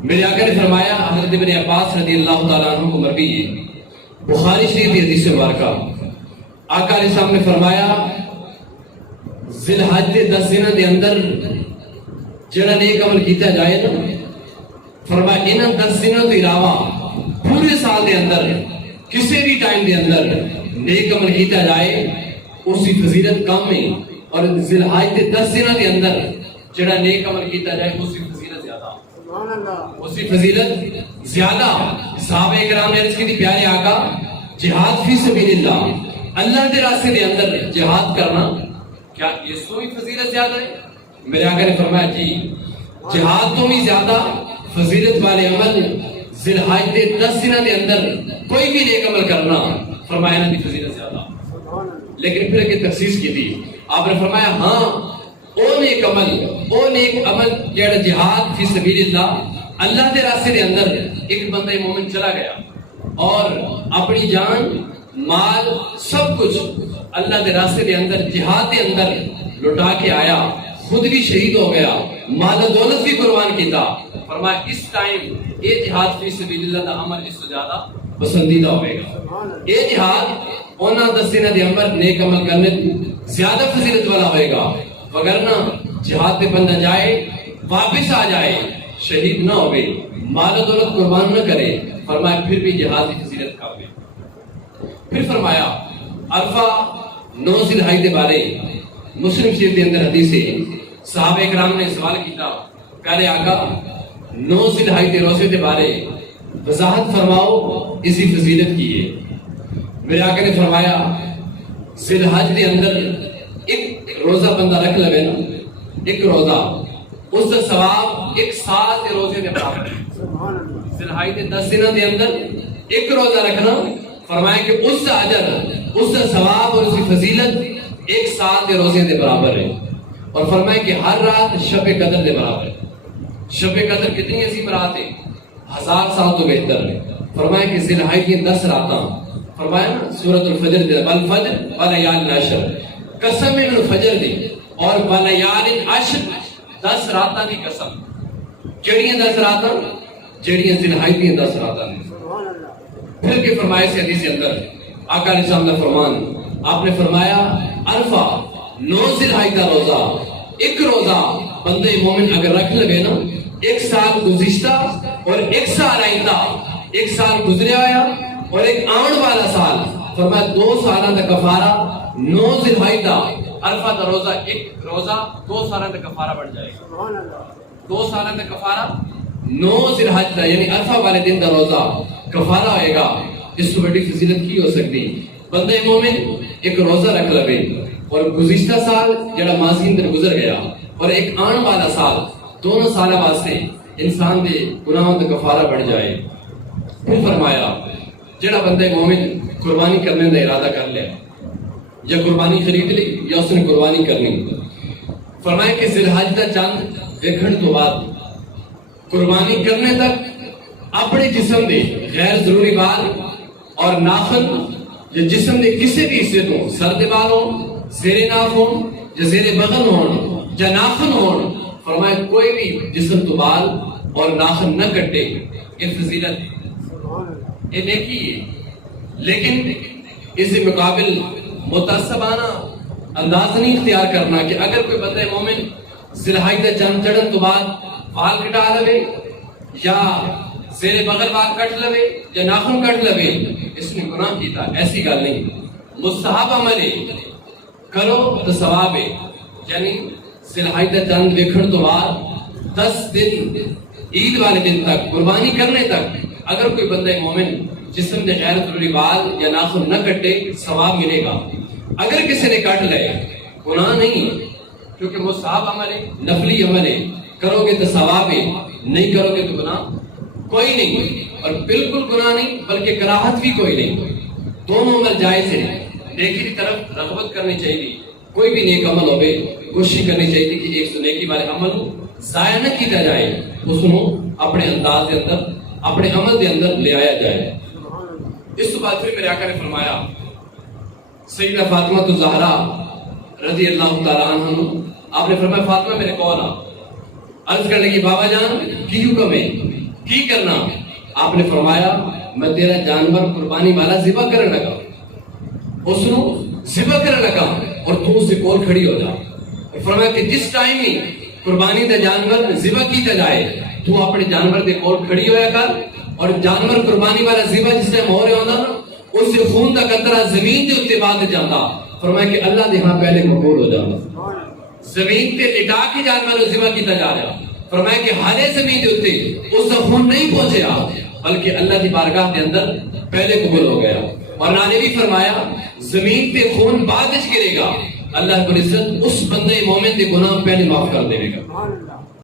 میرے آقا نے فرمایا، حضرت ابن عباس رضی اللہ تعالیٰ عنہ کو مروی ہے، بخاری شریف کی حدیث مبارکہ، آقا علیہ السلام نے فرمایا ذی الحج دے 10 دنوں دے اندر جڑا نیک عمل کیتا جائے نا، فرمایا انہاں 10 دنوں تو علاوہ پورے سال دے اندر کسی بھی ٹائم دے اندر نیک عمل کیتا جائے اس کی فضیلت کم ہے، اور ذی الحج دے 10 دنوں دے اندر جڑا نیک عمل کیتا جائے اس کی فضیلت زیادہ، اس کی فضیلت زیادہ۔ صحابہ کرام نے عرض کی تھی، پیارے آقا جہاد فی سبیل اللہ، اللہ کے راستے دے اندر جہاد کرنا، کیا اس کو بھی فضیلت زیادہ ہے؟ میرے آقا نے فرمایا جی، جہاد تو بھی زیادہ فضیلت والے عمل ذی الحج دے 10 دنوں دے اندر کوئی بھی نیک عمل کرنا، فرمایا نا بھی فضیلت زیادہ۔ لیکن پھر ایک تخصیص کی تھی، آپ نے فرمایا ہاں او نیک عمل جڑا جہاد فی سبیل اللہ، اللہ کے راستے دے اندر ایک بندہ مومن چلا گیا اور اپنی جان مال سب کچھ اللہ کے راستے دے اندر جہاد دے اندر لٹا کے آیا، خود بھی شہید ہو گیا، مال و دولت بھی قربان کیتا، فرمایا اس ٹائم یہ جہاد فی سبیل اللہ دا عمل اس سے زیادہ پسندیدہ ہوئے گا۔ یہ جہاد اونا 10 دنوں دے اندر نیک عمل کرنے زیادہ فضیلت والا ہوئے گا، وگرنہ جہاد پہ بندہ جائے واپس آ جائے شہید نہ ہوئے مال و دولت قربان نہ کرے، فرمایا پھر بھی جہاد کی فضیلت کم ہے۔ پھر فرمایا عرفہ 9 ذی الحج دے بارے مسلم شریف کے اندر حدیث ہے، صحابہ کرام نے سوال کیتا، پیارے آقا 9 ذی الحج دے روزے دے بارے وضاحت فرماؤ، اسی فضیلت کی ہے۔ میرے آقا نے فرمایا ذی الحج دے اندر ایک روزہ بندہ رکھ لے نا، ایک روزہ، اس کا ثواب 1 سال کے روزے دے برابر ہے۔ ذی الحج دے 10 دنوں دے اندر ایک روزہ رکھنا، فرمایا کہ اس کا اجر، اس کا ثواب اور اس کی فضیلت 1 سال کے روزے دے برابر ہے، اور فرمایا کہ ہر رات شب قدر دے برابر ہے۔ شب قدر کتنی عظیم رات ہے، 1000 سال تو بہتر ہے۔ فرمایا کہ ذی الحج کی 10 راتاں، فرمایا نا سورۃ الفجر دے والفجر ولیال عشر، قسم ہے من فجر دی اور ولیال عشر، 10 راتاں دی قسم۔ کیڑیاں 10 راتاں؟ جڑیاں ذی الحج دی 10 راتاں نے۔ پھر کے فرمائے سے حدیث کے اندر آقا علیہ السلام کا فرمان، آپ نے فرمایا عرفہ 9 ذی الحج کا روزہ، ایک روزہ بندے مومن اگر رکھ لگے نا، 1 سال گزشتہ اور 1 سال آئندہ، 1 سال گزریا آیا اور ایک آن والا سال، فرمایا 2 سالہ دا کفارہ 9 ذی الحج دا عرفہ دا روزہ، ایک روزہ 2 سالہ دا کفارہ بڑھ جائے گا۔ 2 سالہ دا کفارہ 9 ذی الحج دا یعنی عرفہ والے دن دا روزہ کفارہ ہوئے گا۔ اس کو بڑی فضیلت کی ہو سکتی، بندے مومن ایک روزہ رکھ لے اور گزشتہ سال جڑا ماضی اندر گزر گیا اور ایک آن والا سال، دونوں سالہ واسطے انسان دے گناہوں دا کفارہ بڑھ جائے۔ پھر فرمایا جڑا بندے مومن قربانی کرنے دا ارادہ کر لے، یا قربانی خرید لی یا اس نے قربانی کرنی، فرمایا کہ ذی الحج دا چاند دیکھن تو بعد قربانی کرنے تک اپنے جسم دے غیر ضروری بال اور ناخن یا جسم دے کسی بھی حصے تو، سر دے بال ہوں، زیر ناف ہوں یا زیر بغل ہوں یا ناخن ہوں، فرمایا کوئی بھی جسم تو بال اور ناخن نہ کٹے، یہ فضیلت ہے، یہ نیکی ہے۔ لیکن اس مقابل متعصبانہ انداز نہیں اختیار کرنا کہ اگر کوئی بندہ مومن ذی الحج دا چاند چڑھن تو بعد بال کٹا لے یا زیر بغل بال کٹ لے یا ناخن کٹ لے، اس نے گناہ کیتا، ایسی گل نہیں۔ مستحب عمل ہے، کرو تو ثواب ہے، یعنی ذی الحج دا چاند دیکھن تو بعد 10 دن عید والے دن تک قربانی کرنے تک اگر کوئی بندہ مومن جسم دے غیر ضروری بال یا ناخن نہ کٹے، ثواب ملے گا۔ اگر کسی نے کٹ لے گناہ نہیں، کیونکہ مستحب عمل ہے، نفلی عمل ہے، کرو گے تو ثواب ہے، نہیں کرو گے تو گناہ کوئی نہیں، اور بالکل گناہ نہیں بلکہ کراہت بھی کوئی نہیں، دونوں عمل جائز ہیں۔ نیکی کی طرف رغبت کرنی چاہیے، کوئی بھی نیک عمل ہوئے کوشش کرنی چاہیے کہ ایک نیکی والے عمل ضائع نہ کیا جائے، اس کو اپنے انداز کے اندر، اپنے عمل کے اندر لے آیا جائے۔ اس بعد پھر میرے آقا نے فرمایا، سیدہ فاطمہ الزہرا رضی اللہ تعالیٰ عنہ، آپ نے فرمایا فاطمہ میرے کون آ؟ عرض کرنے لگی بابا جان کی حکم ہے؟ کی کرنا؟ آپ نے فرمایا میں تیرا جانور قربانی والا ذبح کرنے لگا، اس نو ذبح کرنے لگا اور تو اس سے کول کھڑی ہو جا، اور فرمایا کہ جس ٹائم ہی قربانی دا جانور ذبح کیتا جائے تو اپنے جانور دے کول کھڑی ہویا کر، اور جانور قربانی والا ذبح جس ٹائم ہو رہا ہوندا نا اس سے خون دا قطرہ زمین دے اوتے بعد جاندا، فرمایا کہ اللہ دے ہاں پہلے قبول ہو جاندا، زمین تے لٹا کے جانور نو ذبح کیتا جا رہا، فرمایا کہ ہارے زمین دے اوتے اس دا خون نہیں پہنچیا بلکہ اللہ دی بارگاہ دے اندر پہلے قبول ہو گیا۔ اور نے بھی فرمایا زمین تے خون بعد وچ گرے گا، اللہ رب العزت اس بندے مومن دے گناہ پہلے معاف کر دے گا۔